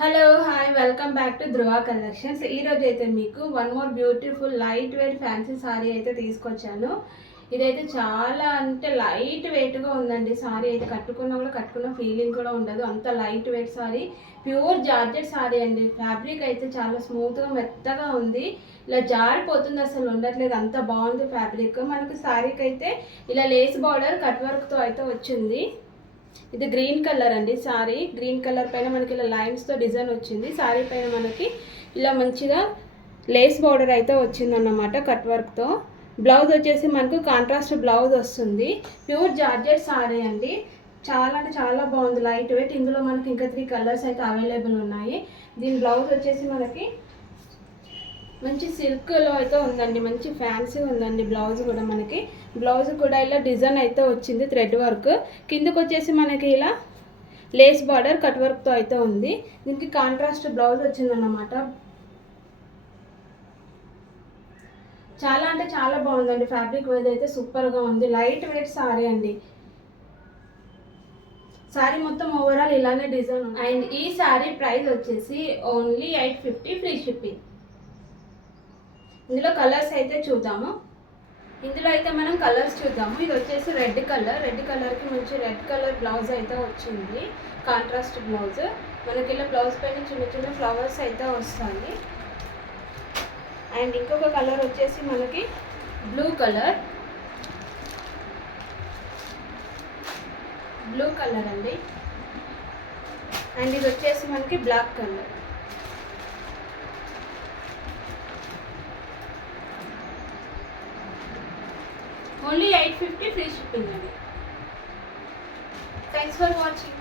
Hello hi welcome back to Dhruva collections. ఈరోజు అయితే మీకు one more beautiful light weight fancy sorry అయితే తీసుకొచ్చాను. ఇదైతే చాలా అంటే లైట్ వెయిట్గా ఉందండి. సారీ అయితే కట్టుకున్నా కూడా కట్టుకున్న ఫీలింగ్ కూడా ఉండదు, అంత light weight sorry. Pure georgette sorry అండి. ఫ్యాబ్రిక్ అయితే చాలా స్మూత్గా మెత్తగా ఉంది, ఇలా జారిపోతుంది, అసలు ఉండట్లేదు, అంత బాగుంది ఫ్యాబ్రిక్. మనకు సారీకి అయితే ఇలా లేస్ బార్డర్ కట్ వర్క్తో అయితే వచ్చింది. ఇది గ్రీన్ కలర్ అండి. సారీ గ్రీన్ కలర్ పైన మనకి ఇలా లైన్స్తో డిజైన్ వచ్చింది. సారీ పైన మనకి ఇలా మంచిగా లేస్ బార్డర్ అయితే వచ్చిందన్నమాట కట్ వర్క్తో. బ్లౌజ్ వచ్చేసి మనకు కాంట్రాస్ట్ బ్లౌజ్ వస్తుంది. ప్యూర్ జార్జెట్ సారీ అండి. చాలా అంటే చాలా బాగుంది, లైట్ వెయిట్. ఇందులో మనకి ఇంకా 3 కలర్స్ అయితే అవైలబుల్ ఉన్నాయి. దీని బ్లౌజ్ వచ్చేసి మనకి మంచి సిల్క్లో అయితే ఉందండి, మంచి ఫ్యాన్సీ ఉందండి. బ్లౌజ్ కూడా మనకి బ్లౌజ్ కూడా ఇలా డిజైన్ అయితే వచ్చింది, థ్రెడ్ వర్క్. కిందకు వచ్చేసి మనకి ఇలా లేస్ బార్డర్ కట్ వర్క్తో అయితే ఉంది. దీనికి కాంట్రాస్ట్ బ్లౌజ్ వచ్చిందన్నమాట. చాలా అంటే చాలా బాగుందండి. ఫ్యాబ్రిక్ వైజ్ అయితే సూపర్గా ఉంది, లైట్ వెయిట్ సారీ అండి. సారీ మొత్తం ఓవరాల్ ఇలానే డిజైన్ ఉంది. అండ్ ఈ సారీ ప్రైస్ వచ్చేసి ఓన్లీ 850 ఫ్రీ షిప్పింగ్. ఇందులో కలర్స్ అయితే చూద్దాము. ఇందులో అయితే మనం కలర్స్ చూద్దాము. ఇది వచ్చేసి రెడ్ కలర్కి మంచి రెడ్ కలర్ బ్లౌజ్ అయితే వచ్చింది, కాంట్రాస్ట్ బ్లౌజ్. మనకి ఇలా బ్లౌజ్ పైన చిన్న చిన్న ఫ్లవర్స్ అయితే వస్తాయి. అండ్ ఇంకొక కలర్ వచ్చేసి మనకి బ్లూ కలర్ అండి. అండ్ ఇది వచ్చేసి మనకి black colour. Only 850 free shipping అండి. Thanks for watching.